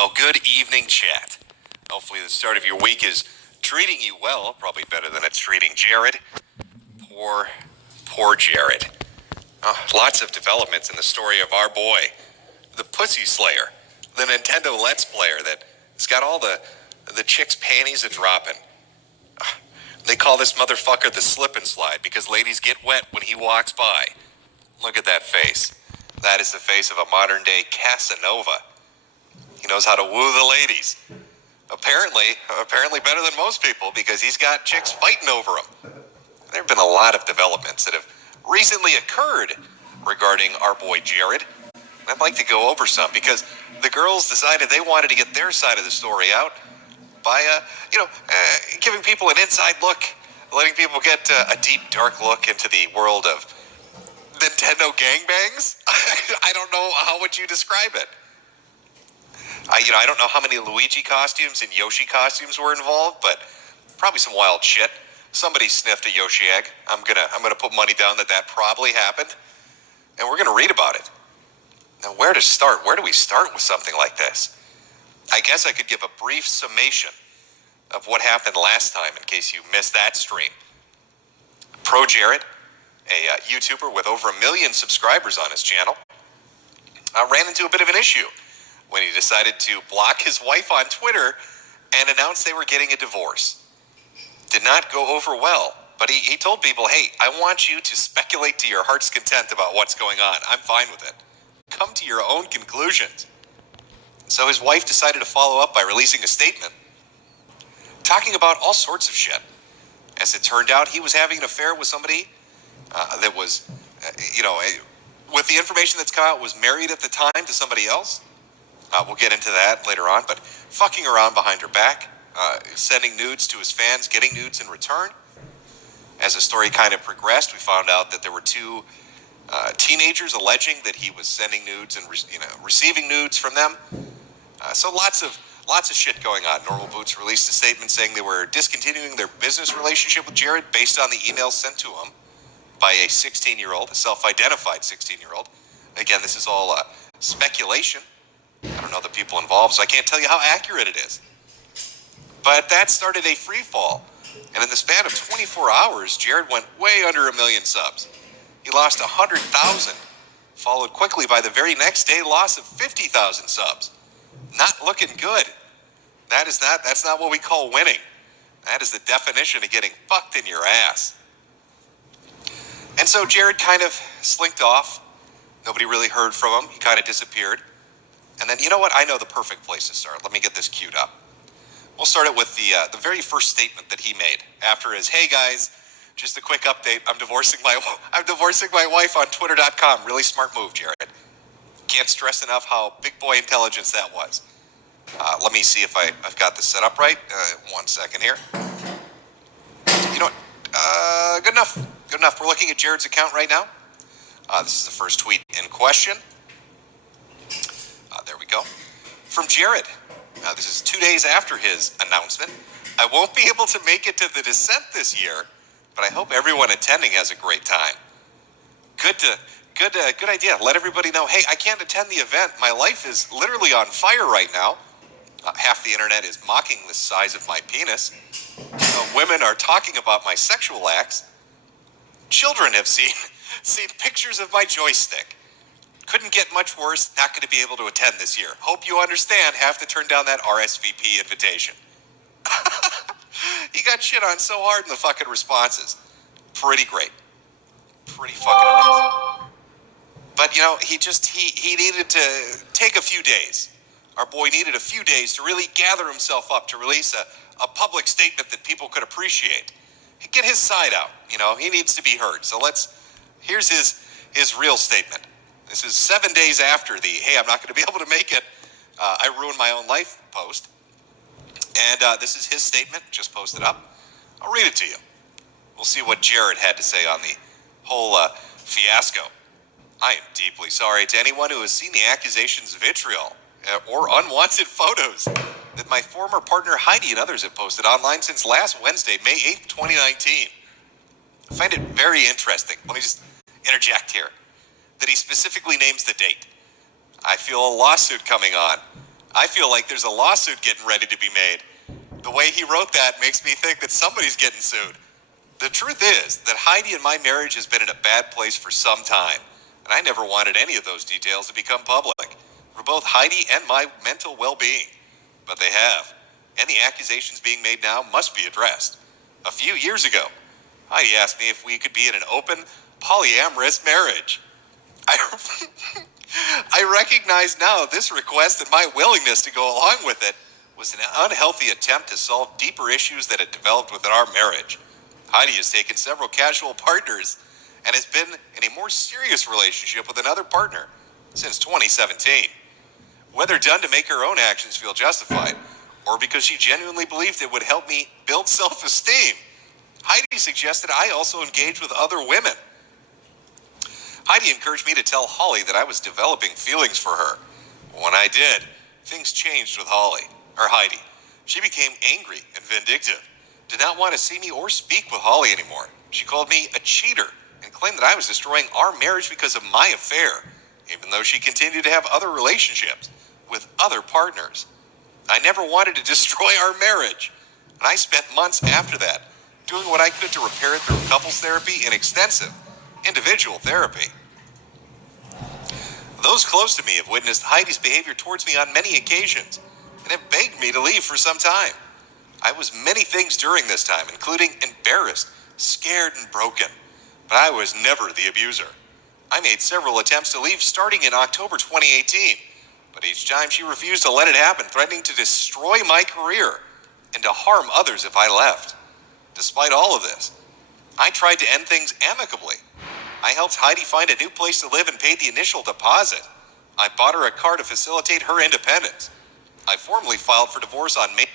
Well, good evening, chat. Hopefully the start of your week is treating you well, probably better than it's treating Jared. Poor Jared. Lots of developments in the story of our boy, the Pussy Slayer, the Nintendo Let's Player that's got all the chicks' panties a-dropping. They call this motherfucker the slip and slide because ladies get wet when he walks by. Look at that face. That is the face of a modern-day Casanova. He knows how to woo the ladies. Apparently better than most people because he's got chicks fighting over him. There have been a lot of developments that have recently occurred regarding our boy Jared. I'd like to go over some because the girls decided they wanted to get their side of the story out by, giving people an inside look, letting people get a deep, dark look into the world of Nintendo gangbangs. I don't know how would you describe it. I don't know how many Luigi costumes and Yoshi costumes were involved, but probably some wild shit. Somebody sniffed a Yoshi egg. I'm gonna put money down that probably happened, and we're gonna read about it. Now, where to start? Where do we start with something like this? I guess I could give a brief summation of what happened last time in case you missed that stream. Pro Jared, a YouTuber with over 1 million subscribers on his channel, ran into a bit of an issue when he decided to block his wife on Twitter and announce they were getting a divorce. Did not go over well, but he told people, hey, I want you to speculate to your heart's content about what's going on. I'm fine with it. Come to your own conclusions. So his wife decided to follow up by releasing a statement talking about all sorts of shit. As it turned out, he was having an affair with somebody that was, with the information that's come out, was married at the time to somebody else. We'll get into that later on, but fucking around behind her back, sending nudes to his fans, getting nudes in return. As the story kind of progressed, we found out that there were two teenagers alleging that he was sending nudes and receiving nudes from them. So lots of shit going on. Normal Boots released a statement saying they were discontinuing their business relationship with Jared based on the email sent to him by a 16-year-old, a self-identified 16-year-old. Again, this is all speculation. I don't know the people involved, so I can't tell you how accurate it is. But that started a free fall. And in the span of 24 hours, Jared went way under 1 million subs. He lost 100,000, followed quickly by the very next day loss of 50,000 subs. Not looking good. That's not what we call winning. That is the definition of getting fucked in your ass. And so Jared kind of slinked off. Nobody really heard from him. He kind of disappeared. And then, you know what? I know the perfect place to start. Let me get this queued up. We'll start it with the very first statement that he made after his, hey guys, just a quick update. I'm divorcing my wife on Twitter.com. Really smart move, Jared. Can't stress enough how big boy intelligence that was. Let me see if I've got this set up right. 1 second here. You know what? Good enough. Good enough. We're looking at Jared's account right now. This is the first tweet in question. There we go. From Jared. This is 2 days after his announcement. I won't be able to make it to the descent this year, but I hope everyone attending has a great time. Good idea. Let everybody know, hey, I can't attend the event. My life is literally on fire right now. Half the internet is mocking the size of my penis. Women are talking about my sexual acts. Children have seen pictures of my joystick. Couldn't get much worse. Not going to be able to attend this year. Hope you understand. Have to turn down that RSVP invitation. He got shit on so hard in the fucking responses. Pretty great. Pretty fucking amazing. But, he needed to take a few days. Our boy needed a few days to really gather himself up to release a public statement that people could appreciate. Get his side out. He needs to be heard. So here's his real statement. This is 7 days after the, hey, I'm not going to be able to make it, I ruined my own life post. And this is his statement, just posted up. I'll read it to you. We'll see what Jared had to say on the whole fiasco. I am deeply sorry to anyone who has seen the accusations, vitriol, or unwanted photos that my former partner Heidi and others have posted online since last Wednesday, May 8th, 2019. I find it very interesting. Let me just interject here that he specifically names the date. I feel a lawsuit coming on. I feel like there's a lawsuit getting ready to be made. The way he wrote that makes me think that somebody's getting sued. The truth is that Heidi and my marriage has been in a bad place for some time, and I never wanted any of those details to become public for both Heidi and my mental well-being. But they have, and the accusations being made now must be addressed. A few years ago, Heidi asked me if we could be in an open, polyamorous marriage. I, I recognize now this request and my willingness to go along with it was an unhealthy attempt to solve deeper issues that had developed within our marriage. Heidi has taken several casual partners and has been in a more serious relationship with another partner since 2017. Whether done to make her own actions feel justified or because she genuinely believed it would help me build self-esteem, Heidi suggested I also engage with other women. Heidi encouraged me to tell Holly that I was developing feelings for her. When I did, things changed with Heidi. She became angry and vindictive, did not want to see me or speak with Holly anymore. She called me a cheater and claimed that I was destroying our marriage because of my affair, even though she continued to have other relationships with other partners. I never wanted to destroy our marriage, and I spent months after that doing what I could to repair it through couples therapy and extensive individual therapy. Those close to me have witnessed Heidi's behavior towards me on many occasions and have begged me to leave for some time. I was many things during this time, including embarrassed, scared, and broken, but I was never the abuser. I made several attempts to leave starting in October 2018, but each time she refused to let it happen, threatening to destroy my career and to harm others if I left. Despite all of this, I tried to end things amicably. I helped Heidi find a new place to live and paid the initial deposit. I bought her a car to facilitate her independence. I formally filed for divorce on May.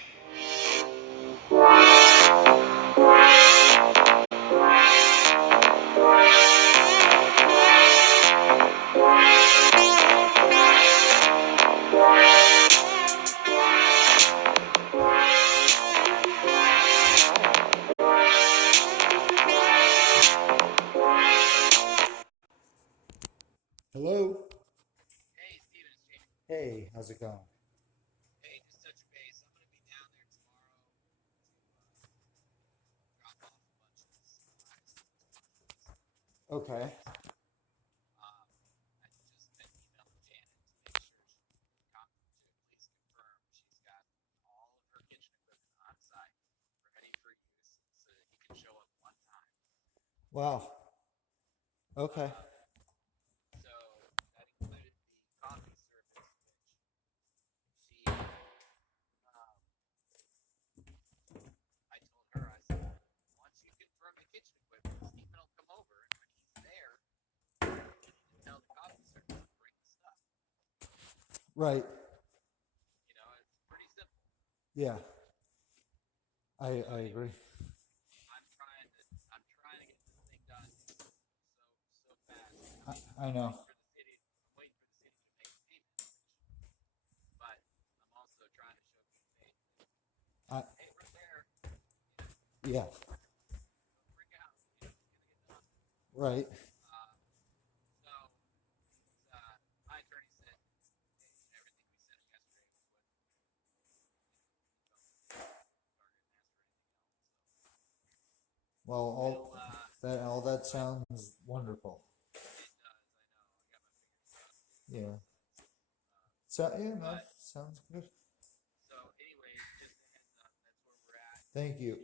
Hello. Hey, how's it going? Okay. Wow. Okay. Right. Yeah. I agree. I know. I yeah. Right. Well, all that sounds wonderful. Yeah. So yeah, man. Sounds good. Thank you.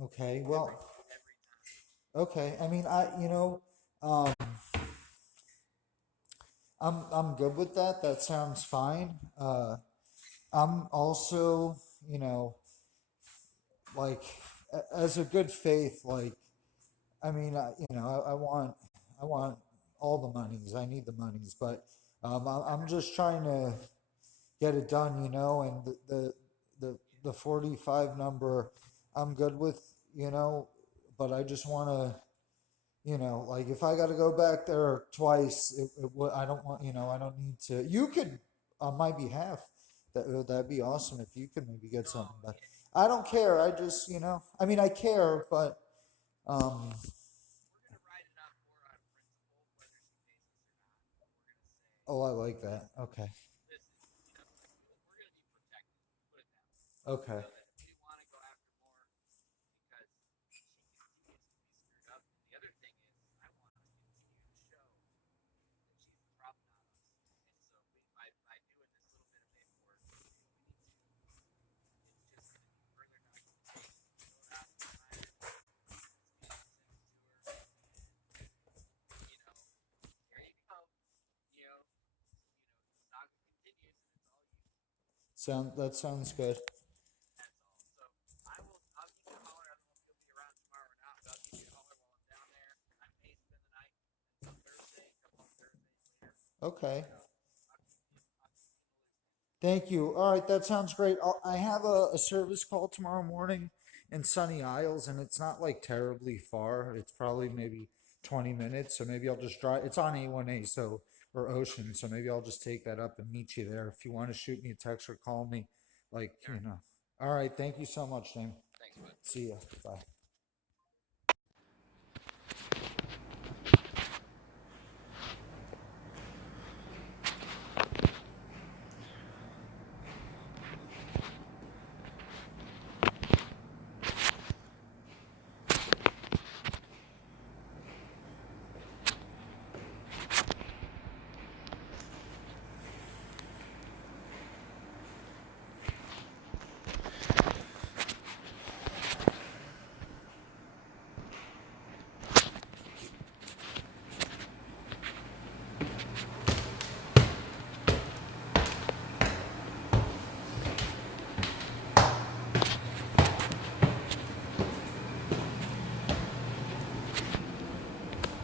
Okay. Well. Okay. I mean, um, I'm good with that. That sounds fine. I'm also, you know, like as a good faith, like I mean, I want all the monies. I need the monies, but I'm just trying to get it done, and the the 45 number, I'm good with, but I just want to, like if I got to go back there twice, I don't want, I don't need to. You could, on my behalf, that'd be awesome if you could maybe get something. But I don't care. I just, I mean, I care, but um, oh, I like that. Okay. Okay. That sounds good. Okay. Thank you. All right, that sounds great. I have a service call tomorrow morning in Sunny Isles, and it's not like terribly far. It's probably maybe 20 minutes. So maybe I'll just drive. It's on A1A, so or Ocean. So maybe I'll just take that up and meet you there. If you want to shoot me a text or call me, like. All right. Thank you so much, Dame. See ya. Bye.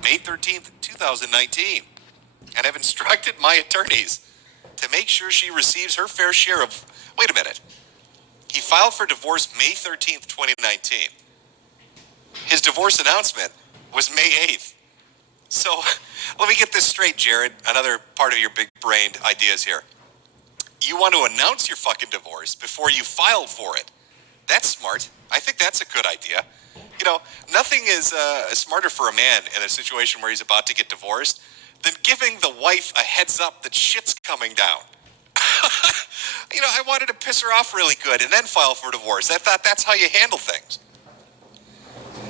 May 13th, 2019, and have instructed my attorneys to make sure she receives her fair share of. Wait a minute. He filed for divorce May 13th, 2019. His divorce announcement was May 8th. So let me get this straight, Jared. Another part of your big brained ideas here. You want to announce your fucking divorce before you filed for it. That's smart. I think that's a good idea. Nothing is smarter for a man in a situation where he's about to get divorced than giving the wife a heads up that shit's coming down. I wanted to piss her off really good and then file for divorce. I thought that's how you handle things.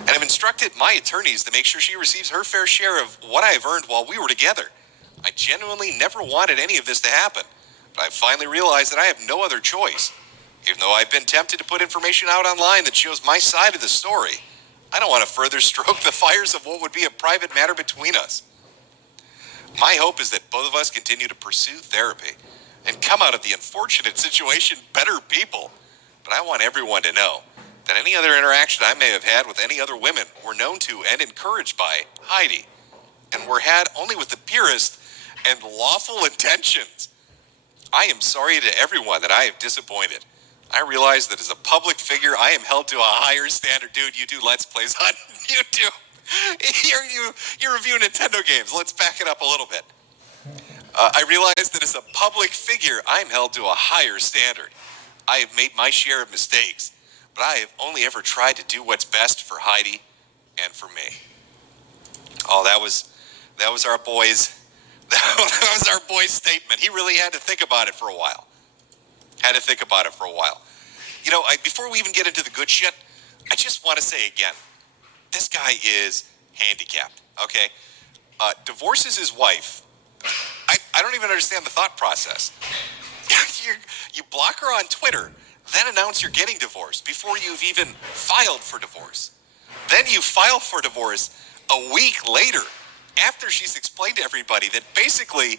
And I've instructed my attorneys to make sure she receives her fair share of what I've earned while we were together. I genuinely never wanted any of this to happen, but I finally realized that I have no other choice. Even though I've been tempted to put information out online that shows my side of the story, I don't want to further stroke the fires of what would be a private matter between us. My hope is that both of us continue to pursue therapy and come out of the unfortunate situation better people. But I want everyone to know that any other interaction I may have had with any other women were known to and encouraged by Heidi, and were had only with the purest and lawful intentions. I am sorry to everyone that I have disappointed. I realize that as a public figure, I am held to a higher standard. Dude, you do Let's Plays on YouTube. You review Nintendo games. Let's back it up a little bit. I realize that as a public figure, I'm held to a higher standard. I have made my share of mistakes, but I have only ever tried to do what's best for Heidi and for me. Oh, that was our boy's. That was our boy's statement. He really had to think about it for a while. Before we even get into the good shit, I just want to say again, this guy is handicapped, okay? Divorces his wife. I don't even understand the thought process. You block her on Twitter, then announce you're getting divorced before you've even filed for divorce. Then you file for divorce a week later after she's explained to everybody that basically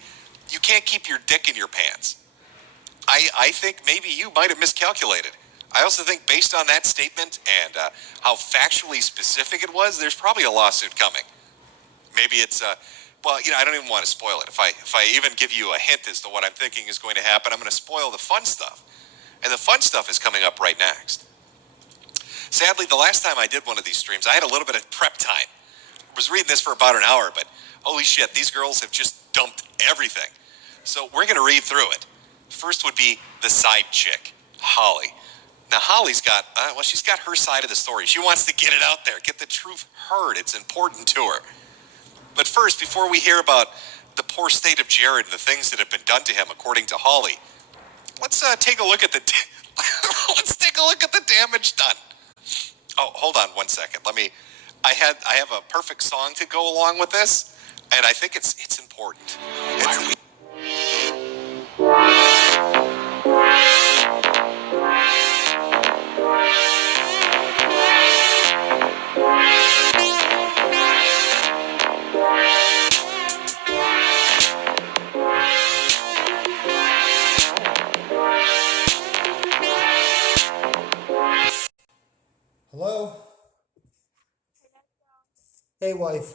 you can't keep your dick in your pants. I think maybe you might have miscalculated. I also think based on that statement and how factually specific it was, there's probably a lawsuit coming. Maybe it's, I don't even want to spoil it. If I even give you a hint as to what I'm thinking is going to happen, I'm going to spoil the fun stuff. And the fun stuff is coming up right next. Sadly, the last time I did one of these streams, I had a little bit of prep time. I was reading this for about an hour, but holy shit, these girls have just dumped everything. So we're going to read through it. First would be the side chick, Holly. Now, Holly's got, she's got her side of the story. She wants to get it out there, get the truth heard. It's important to her. But first, before we hear about the poor state of Jared and the things that have been done to him, according to Holly, let's take a look at the let's take a look at the damage done. Oh, hold on one second. I have a perfect song to go along with this, and I think it's important. Hello? Hey, wife.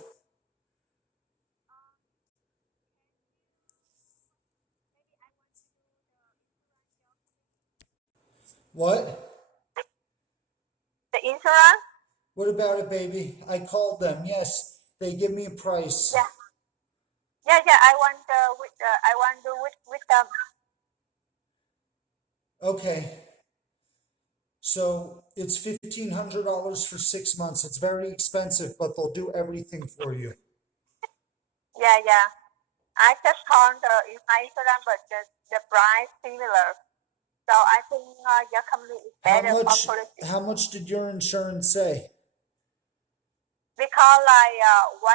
What? The insurance? What about it, baby? I called them. Yes, they give me a price. Yeah. Yeah. I want with Okay. So it's $1,500 for 6 months. It's very expensive, but they'll do everything for you. Yeah. I just found my insurance, but the price similar. So I think your company is better for policy. How much did your insurance say? Because like 100,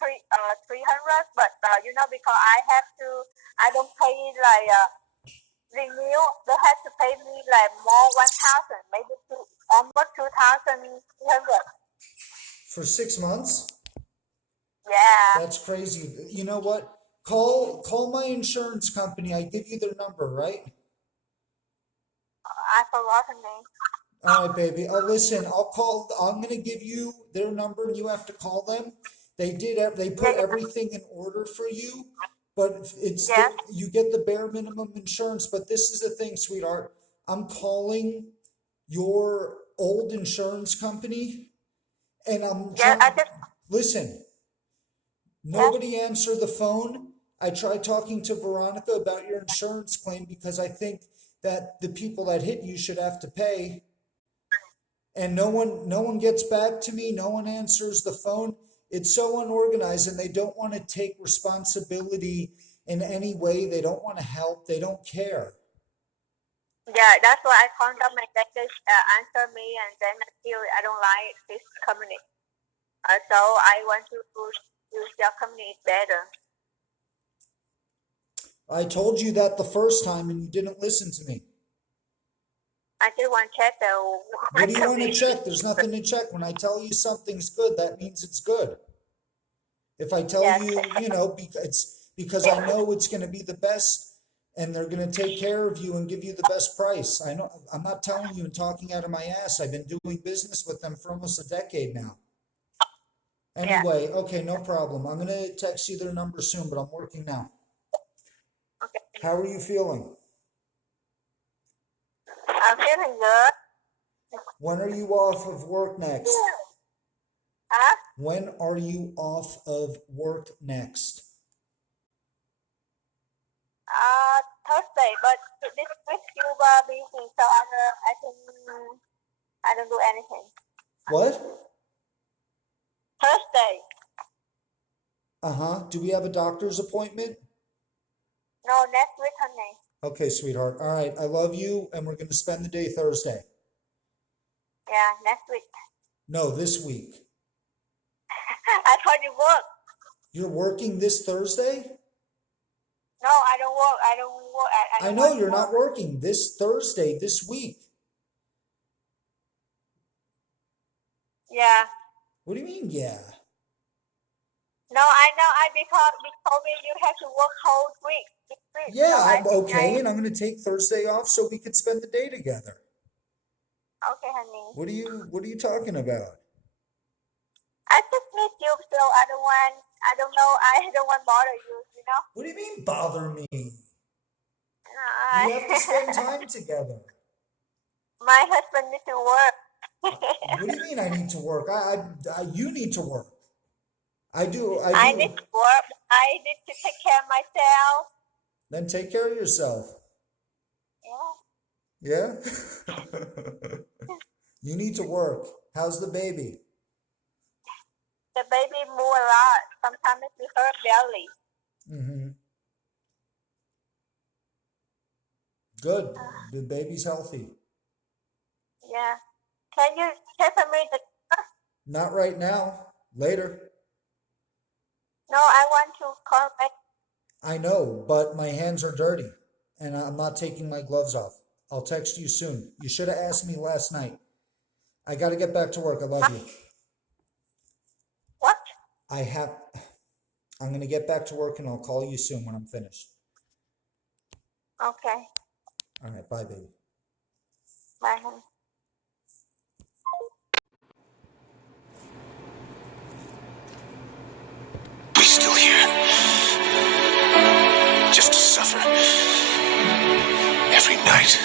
300, but because I don't pay like renew, they have to pay me like more 1,000, maybe almost 2,300. For 6 months? Yeah. That's crazy. You know what? Call my insurance company. I give you their number, right? I forgot the name. All right, baby. Listen, I'm going to give you their number and you have to call them. They put everything in order for you, but you get the bare minimum insurance. But this is the thing, sweetheart. I'm calling your old insurance company and listen, nobody answered the phone. I tried talking to Veronica about your insurance claim because I think that the people that hit you should have to pay. And no one gets back to me. No one answers the phone. It's so unorganized, and they don't want to take responsibility in any way. They don't want to help. They don't care. Yeah, that's why I found out my dad answer me, and then I don't like this company. So I want to use your company better. I told you that the first time, and you didn't listen to me. I just want to check What do you want to check? There's nothing to check. When I tell you something's good, that means it's good. If I tell you, because I know it's going to be the best and they're going to take care of you and give you the best price. I know I'm not telling you and talking out of my ass. I've been doing business with them for almost a decade now. Anyway, okay, no problem. I'm going to text you their number soon, but I'm working now. Okay. How are you feeling? I'm feeling good. When are you off of work next? Huh? When are you off of work next? Thursday, but this week you were busy, so I don't do anything. What? Thursday. Do we have a doctor's appointment? No, next week, honey. Okay, sweetheart. All right, I love you, and we're going to spend the day Thursday. Yeah, next week. No, this week. I thought you work. You're working this Thursday? No, I don't work. I know you're not working this Thursday, this week. Yeah. What do you mean, yeah? No, I know. Because you told me you have to work whole week. Yeah, so I'm okay, and I'm going to take Thursday off so we could spend the day together. Okay, honey. What are you talking about? I just miss you, so I don't want to bother you, What do you mean bother me? No, We have to spend time together. My husband needs to work. What do you mean I need to work? You need to work. I do. I need to work. I need to take care of myself. Then take care of yourself. Yeah. Yeah? You need to work. How's the baby? The baby move a lot. Sometimes it hurt belly. Mm-hmm. Good. The baby's healthy. Yeah. Can you tell me the? Not right now. Later. No, I want to call my. I know, but my hands are dirty, and I'm not taking my gloves off. I'll text you soon. You should have asked me last night. I got to get back to work. I love you. What? I'm going to get back to work, and I'll call you soon when I'm finished. Okay. All right. Bye, baby. Bye, honey. We still here, just to suffer. Every night,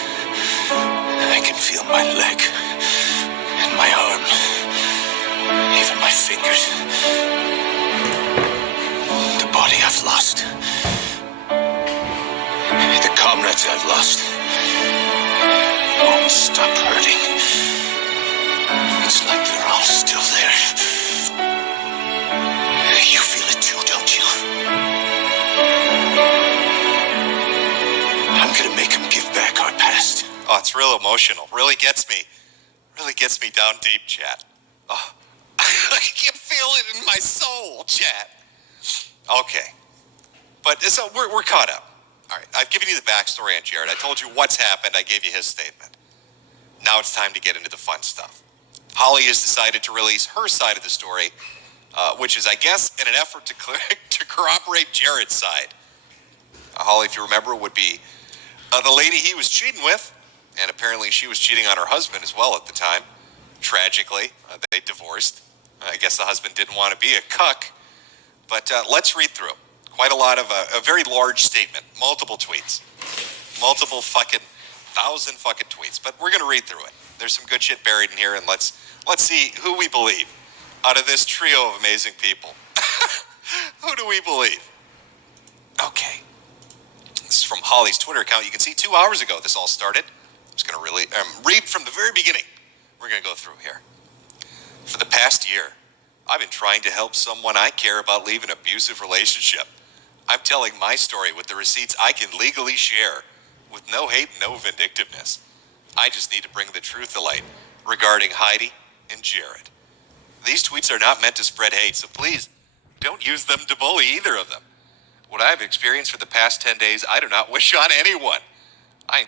I can feel my leg and my arm, even my fingers. The body I've lost, the comrades I've lost, won't stop hurting. It's like they're all still there. You feel it too, don't you? I'm gonna make them give back our past. Oh, it's real emotional. Really gets me down deep, chat. Oh, I can feel it in my soul, chat. Okay, but so we're caught up. All right, I've given you the backstory on Jared. I told you what's happened. I gave you his statement. Now it's time to get into the fun stuff. Holly has decided to release her side of the story, which is, I guess, in an effort to corroborate Jared's side. Holly, if you remember, would be the lady he was cheating with, and apparently she was cheating on her husband as well at the time. Tragically, they divorced. I guess the husband didn't want to be a cuck, but let's read through. Quite a lot of a very large statement, multiple tweets, multiple fucking 1,000 fucking tweets, but we're gonna read through it. There's some good shit buried in here, and let's see who we believe out of this trio of amazing people. Who do we believe? Okay. This is from Holly's Twitter account. You can see 2 hours ago this all started. I'm just going to read from the very beginning. We're going to go through here. For the past year, I've been trying to help someone I care about leave an abusive relationship. I'm telling my story with the receipts I can legally share, with no hate, no vindictiveness. I just need to bring the truth to light regarding Heidi and Jared. These tweets are not meant to spread hate, so please don't use them to bully either of them. What I've experienced for the past 10 days, I do not wish on anyone. I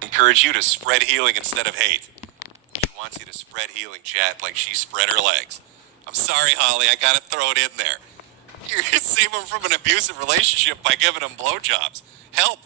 encourage you to spread healing instead of hate. She wants you to spread healing, chat, like she spread her legs. I'm sorry, Holly, I gotta throw it in there. You're gonna save them from an abusive relationship by giving them blowjobs. Help!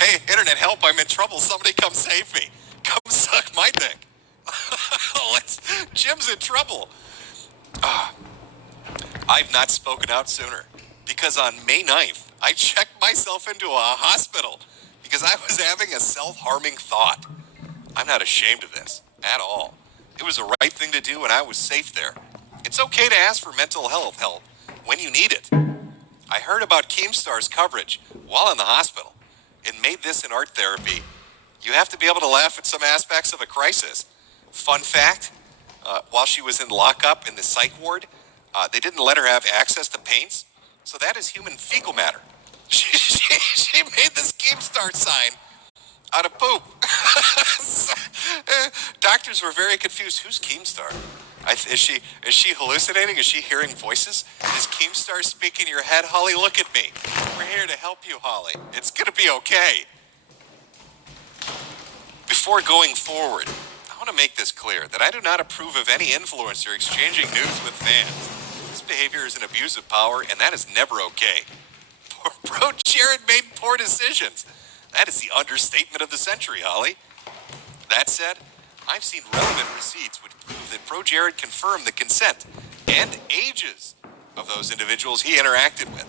Hey, internet, help, I'm in trouble. Somebody come save me. Come suck my dick. Jim's in trouble. I've not spoken out sooner because on May 9th, I checked myself into a hospital because I was having a self-harming thought. I'm not ashamed of this at all. It was the right thing to do and I was safe there. It's okay to ask for mental health help when you need it. I heard about Keemstar's coverage while in the hospital and made this an art therapy. You have to be able to laugh at some aspects of a crisis. Fun fact, while she was in lockup in the psych ward, they didn't let her have access to paints, so that is human fecal matter. She made this Keemstar sign out of poop. Doctors were very confused. Who's Keemstar? Is she hallucinating? Is she hearing voices? Is Keemstar speaking in your head? Holly, look at me. We're here to help you, Holly. It's gonna be okay. Before going forward, I want to make this clear that I do not approve of any influencer exchanging nudes with fans. This behavior is an abuse of power, and that is never okay. Pro Jared made poor decisions. That is the understatement of the century, Holly. That said, I've seen relevant receipts which prove that Pro Jared confirmed the consent and ages of those individuals he interacted with.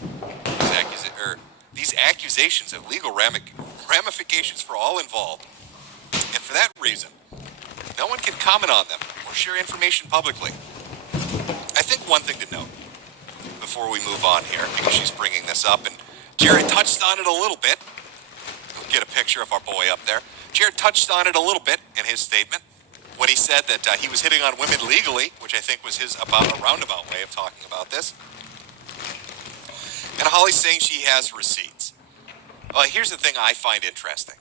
These accusations have legal ramifications for all involved. And for that reason, no one can comment on them or share information publicly. I think one thing to note before we move on here, because she's bringing this up, and Jared touched on it a little bit. We'll get a picture of our boy up there. Jared touched on it a little bit in his statement when he said that he was hitting on women legally, which I think was his roundabout way of talking about this. And Holly's saying she has receipts. Here's the thing I find interesting.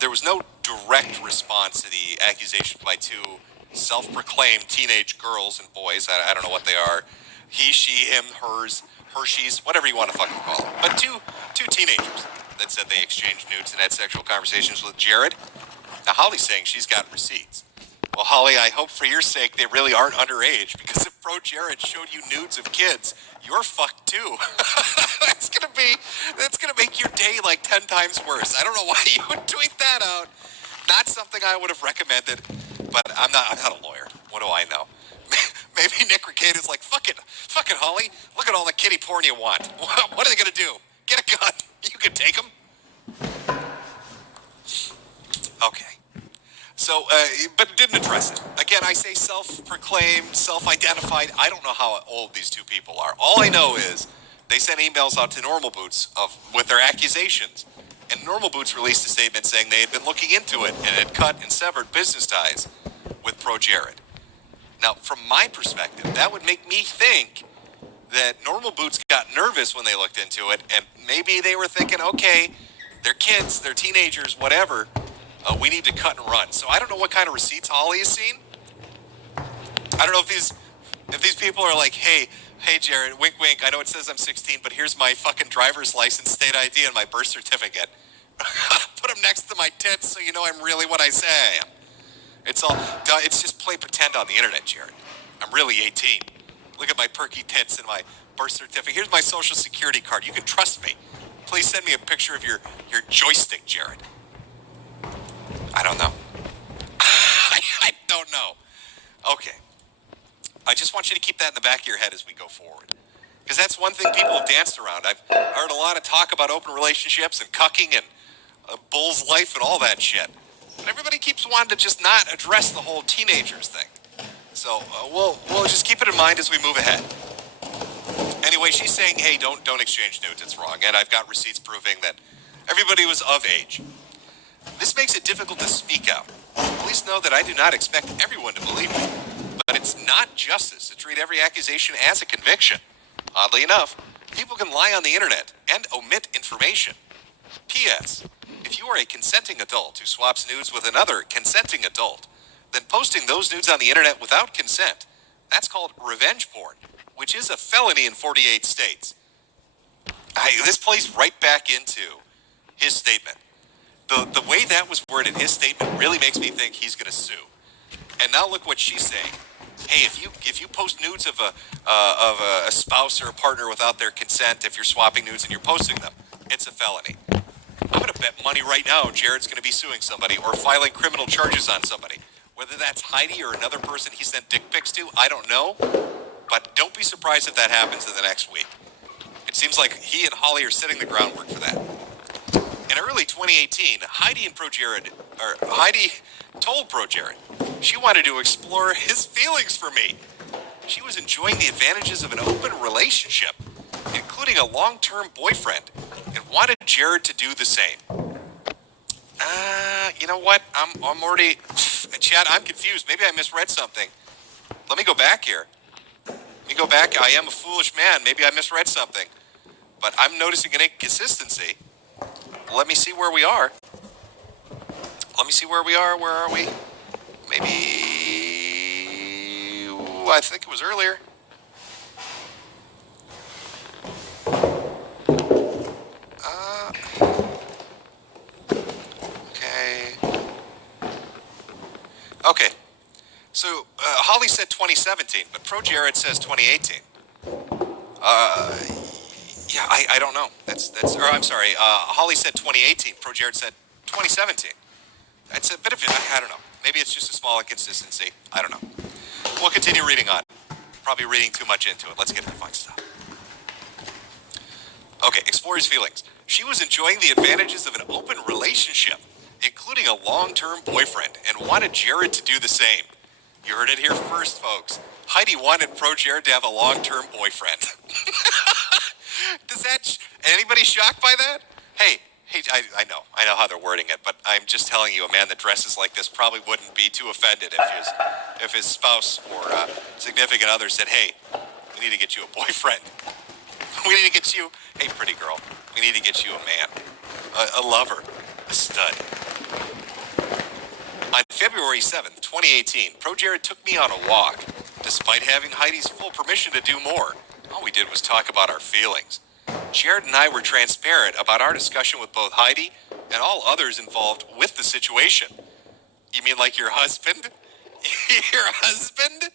There was no direct response to the accusation by two self-proclaimed teenage girls and boys. I don't know what they are. He, she, him, hers, Hershey's, whatever you want to fucking call them. But two teenagers that said they exchanged nudes and had sexual conversations with Jared. Now, Holly's saying she's got receipts. Well, Holly, I hope for your sake they really aren't underage, because if Pro Jared showed you nudes of kids, you're fucked too. That's gonna make your day like 10 times worse. I don't know why you would tweet that out. Not something I would have recommended, but I'm not a lawyer. What do I know? Maybe Nick Ricade is like, fuck it, Holly. Look at all the kiddie porn you want. What are they gonna do? Get a gun. You can take them. Okay. So, but it didn't address it. Again, I say self-proclaimed, self-identified. I don't know how old these two people are. All I know is they sent emails out to Normal Boots with their accusations. And Normal Boots released a statement saying they had been looking into it and had cut and severed business ties with Pro Jared. Now, from my perspective, that would make me think that Normal Boots got nervous when they looked into it, and maybe they were thinking, okay, they're kids, they're teenagers, whatever. We need to cut and run. So I don't know what kind of receipts Holly has seen. I don't know if these people are like, hey, Jared, wink, wink. I know it says I'm 16, but here's my fucking driver's license, state ID, and my birth certificate. Put them next to my tits so you know I'm really what I say I am. It's just play pretend on the internet, Jared. I'm really 18. Look at my perky tits and my birth certificate. Here's my social security card. You can trust me. Please send me a picture of your joystick, Jared. I don't know. I don't know. Okay. I just want you to keep that in the back of your head as we go forward. Because that's one thing people have danced around. I've heard a lot of talk about open relationships and cucking and a bull's life and all that shit. But everybody keeps wanting to just not address the whole teenagers thing. So we'll just keep it in mind as we move ahead. Anyway, she's saying, hey, don't exchange nudes. It's wrong. And I've got receipts proving that everybody was of age. This makes it difficult to speak out. Please know that I do not expect everyone to believe me, but it's not justice to treat every accusation as a conviction. Oddly enough, people can lie on the internet and omit information. P.S. If you are a consenting adult who swaps nudes with another consenting adult, then posting those nudes on the internet without consent, that's called revenge porn, which is a felony in 48 states. This plays right back into his statement. The way that was worded, his statement really makes me think he's going to sue. And now look what she's saying. Hey, if you post nudes of a spouse or a partner without their consent, if you're swapping nudes and you're posting them, it's a felony. I'm going to bet money right now Jared's going to be suing somebody or filing criminal charges on somebody. Whether that's Heidi or another person he sent dick pics to, I don't know. but don't be surprised if that happens in the next week. It seems like he and Holly are setting the groundwork for that. In early 2018, Heidi told Pro Jared she wanted to explore his feelings for me. She was enjoying the advantages of an open relationship, including a long-term boyfriend, and wanted Jared to do the same. You know what? I'm already... Chad, I'm confused. Maybe I misread something. Let me go back here. I am a foolish man. Maybe I misread something. But I'm noticing an inconsistency. Let me see where we are. Where are we? Maybe... I think it was earlier. Okay. So, Holly said 2017, but Pro Jared says 2018. Yeah, I don't know. Or I'm sorry, Holly said 2018, Pro Jared said 2017. It's a bit of, I don't know. Maybe it's just a small inconsistency. I don't know. We'll continue reading on. Probably reading too much into it. Let's get to the fun stuff. Okay, explore his feelings. She was enjoying the advantages of an open relationship, including a long-term boyfriend, and wanted Jared to do the same. You heard it here first, folks. Heidi wanted Pro Jared to have a long-term boyfriend. Anybody shocked by that? Hey, I know how they're wording it, but I'm just telling you, a man that dresses like this probably wouldn't be too offended if his spouse or significant other said, hey, we need to get you a boyfriend. We need to get you, hey, pretty girl, we need to get you a man, a lover, a stud. On February 7th, 2018, Pro Jared took me on a walk. Despite having Heidi's full permission to do more, all we did was talk about our feelings. Jared and I were transparent about our discussion with both Heidi and all others involved with the situation. You mean like your husband? Your husband?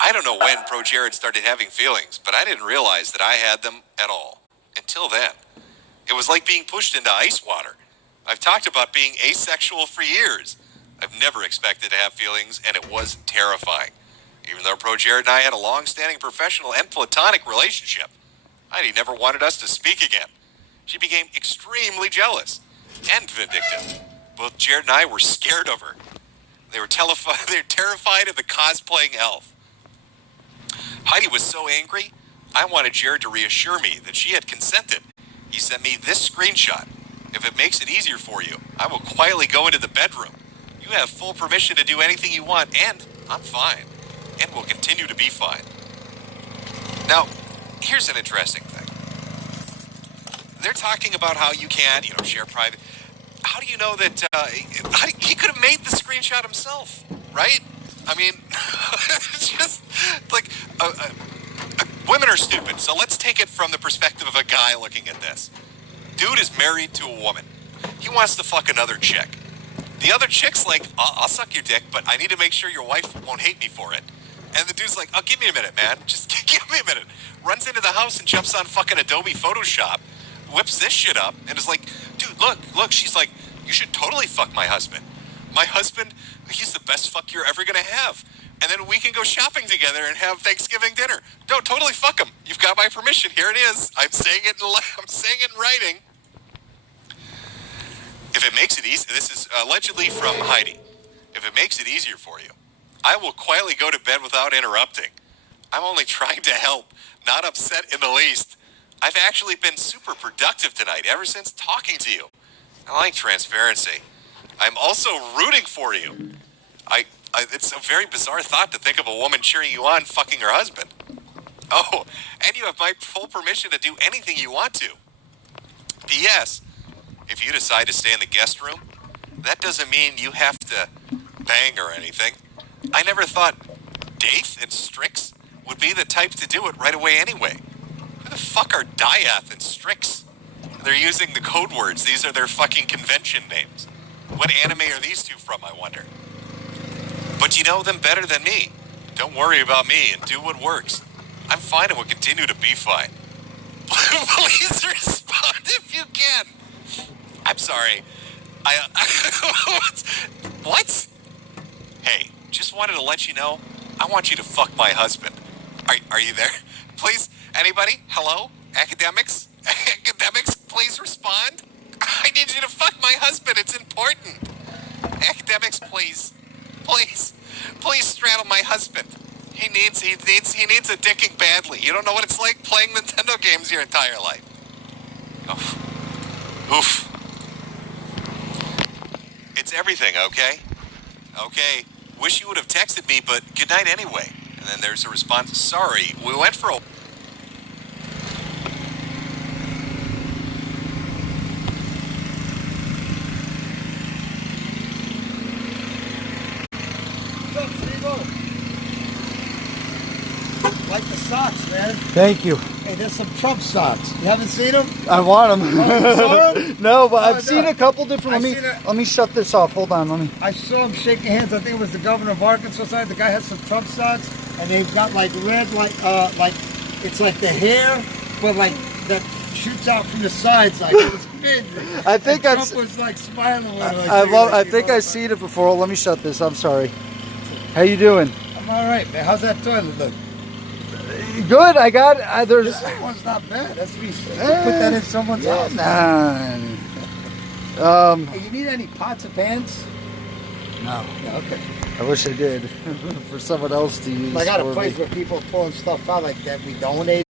I don't know when Pro Jared started having feelings, but I didn't realize that I had them at all. Until then. It was like being pushed into ice water. I've talked about being asexual for years. I've never expected to have feelings, and it was terrifying. Even though Pro Jared and I had a long-standing professional and platonic relationship, Heidi never wanted us to speak again. She became extremely jealous and vindictive. Both Jared and I were scared of her. They were terrified of the cosplaying elf. Heidi was so angry, I wanted Jared to reassure me that she had consented. He sent me this screenshot. If it makes it easier for you, I will quietly go into the bedroom. You have full permission to do anything you want, and I'm fine. And will continue to be fine. Now, here's an interesting thing. They're talking about how you can't, share private. How do you know that he could have made the screenshot himself, right? I mean, it's just like women are stupid. So let's take it from the perspective of a guy looking at this. Dude is married to a woman. He wants to fuck another chick. The other chick's like, I'll suck your dick, but I need to make sure your wife won't hate me for it. And the dude's like, oh, give me a minute, man. Just give me a minute. Runs into the house and jumps on fucking Adobe Photoshop, whips this shit up, and is like, dude, look. She's like, you should totally fuck my husband. My husband, he's the best fuck you're ever gonna have. And then we can go shopping together and have Thanksgiving dinner. No, totally fuck him. You've got my permission. Here it is. I'm saying it in writing. If it makes it easy, this is allegedly from Heidi. If it makes it easier for you, I will quietly go to bed without interrupting. I'm only trying to help, not upset in the least. I've actually been super productive tonight ever since talking to you. I like transparency. I'm also rooting for you. It's a very bizarre thought to think of a woman cheering you on fucking her husband. Oh, and you have my full permission to do anything you want to. P.S. If you decide to stay in the guest room, that doesn't mean you have to bang or anything. I never thought Daith and Strix would be the type to do it right away anyway. Who the fuck are Diath and Strix? They're using the code words. These are their fucking convention names. What anime are these two from, I wonder? But you know them better than me. Don't worry about me and do what works. I'm fine and will continue to be fine. Please respond if you can. I'm sorry. What? Hey, just wanted to let you know, I want you to fuck my husband. Are you there? Please, anybody? Hello? Academics? Academics, please respond. I need you to fuck my husband. It's important. Academics, please. Please straddle my husband. He needs a dicking badly. You don't know what it's like playing Nintendo games your entire life. Oof. It's everything, okay? Okay. Wish you would have texted me, but good night anyway. And then there's a response. Sorry, we went for a... Like the socks, man. Thank you. Hey, there's some Trump socks. You haven't seen them? I want them. you saw 'em? No, but Oh, I've seen no. a couple different. I've seen it. Let me shut this off. Hold on. Let me. I saw him shaking hands. I think it was the governor of Arkansas side. The guy had some Trump socks, and they've got like red, like it's like the hair, but like that shoots out from the sides. Like it's crazy. I think and I've Trump was like smiling with it. Like, I love. I you think know, I've seen it before. Let me shut this. I'm sorry. How you doing? I'm all right, man. How's that toilet look? Good. I got. There's. This one's not bad. That's what you said. Put that in someone's house. Nah. Hey, you need any pots or pans? No. No, okay. I wish I did for someone else to use. I got for a place me. where people pulling stuff out like that we donate.